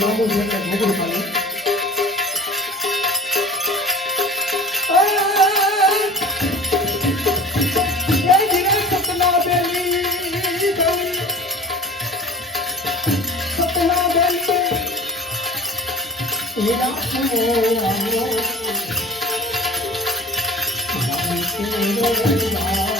logo de la logo de palo. Oh, oh, oh, oh, oh, oh, oh, oh, oh, oh, oh, oh, oh, oh, oh,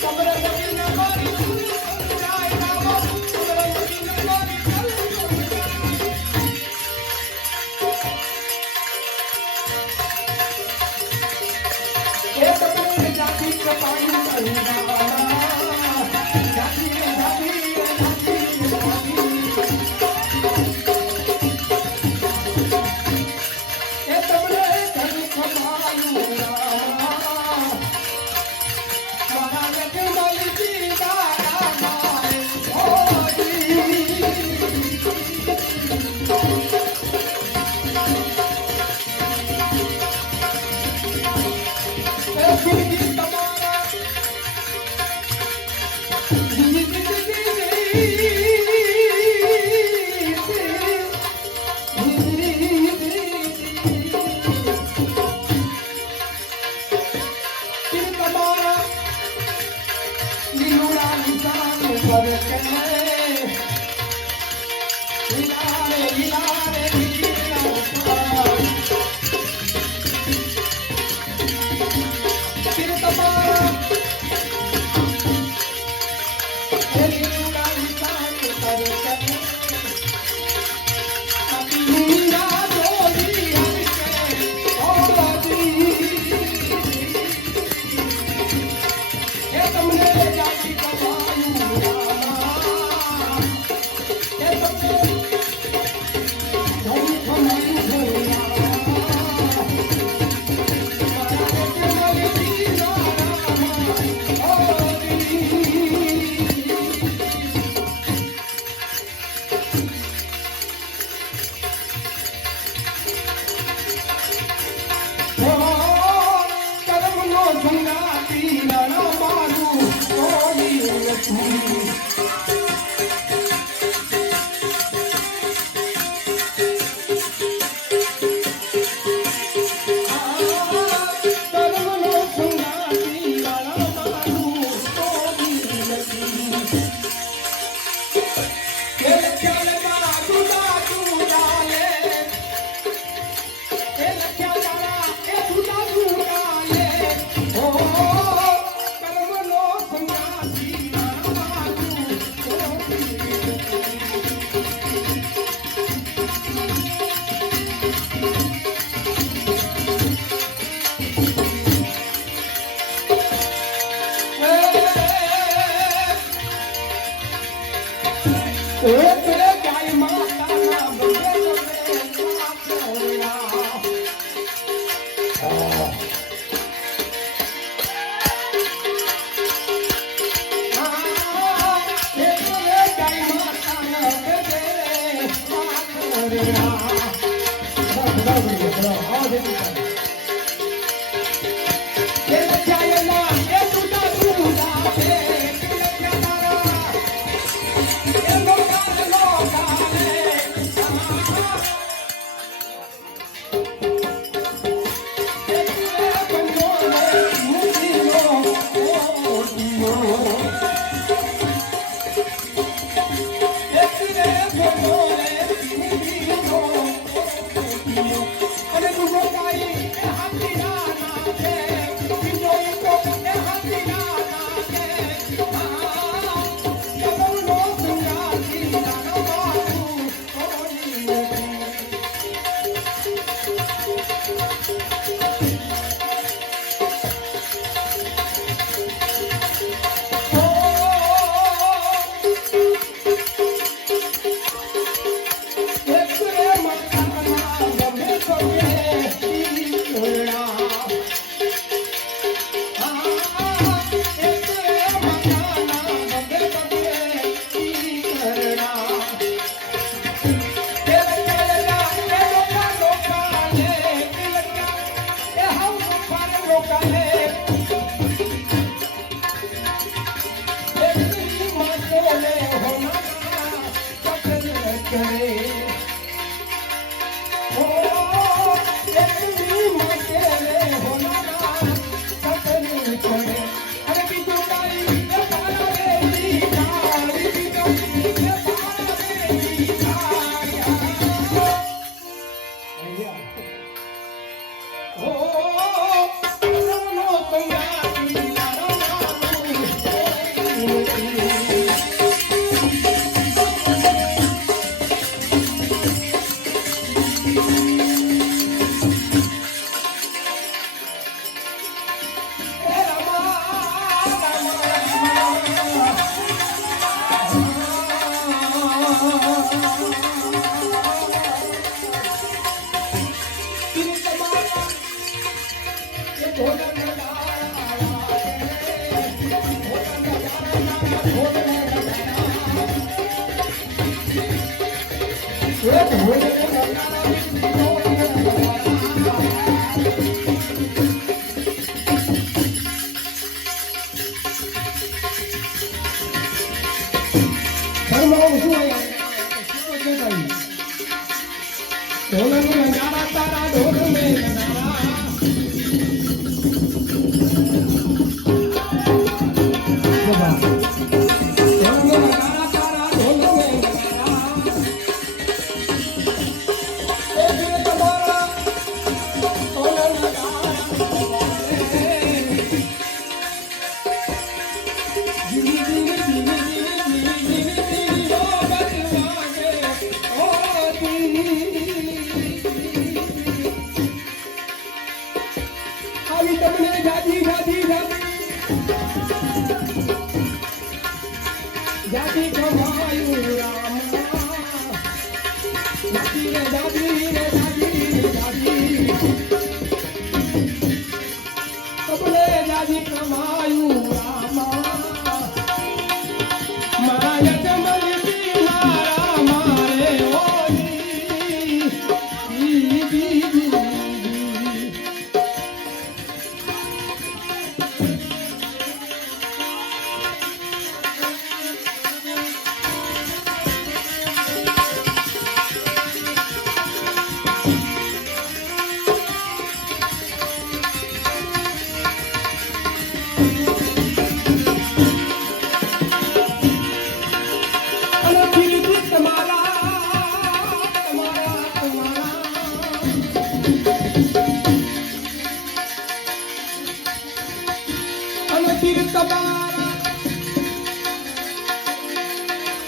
চক্র 这个是五十的啊这是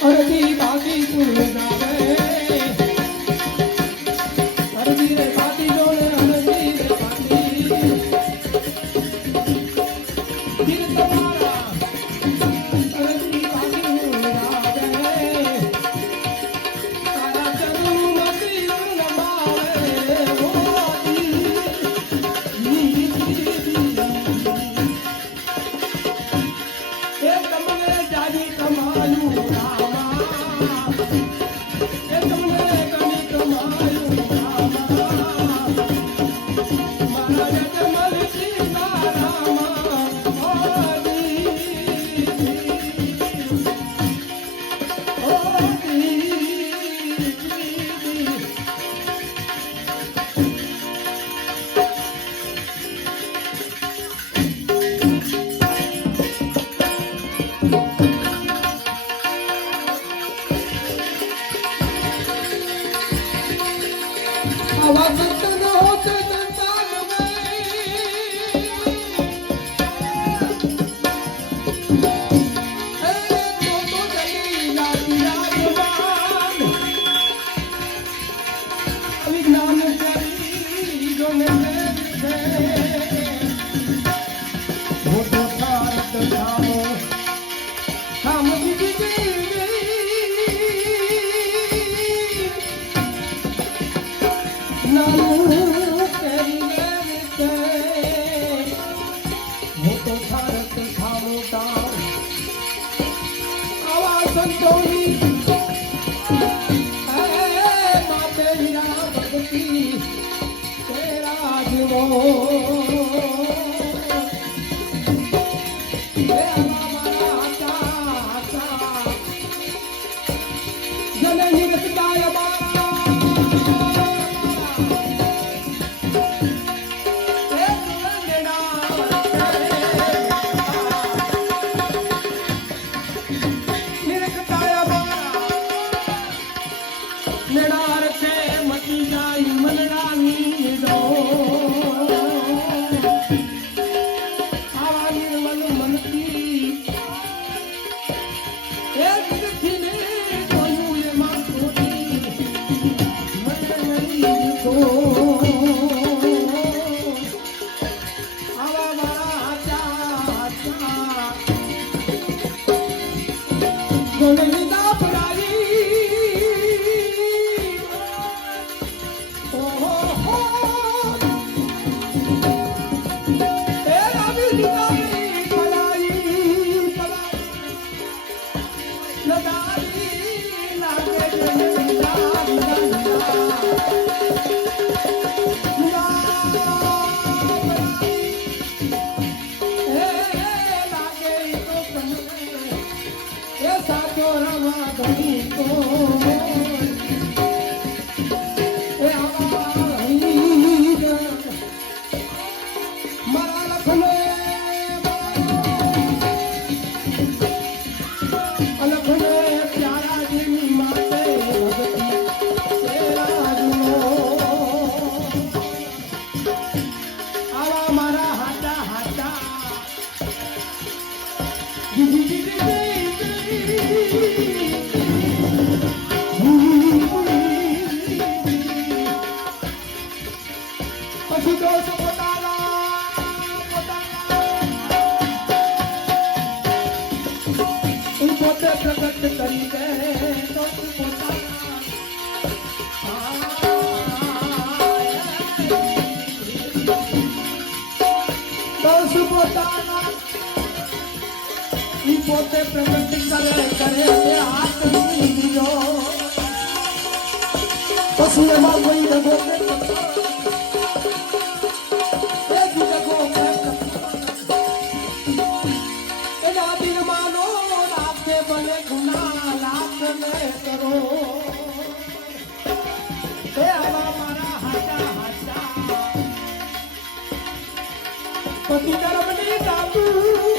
અરજી બાકી પૂર્ણ આવે you.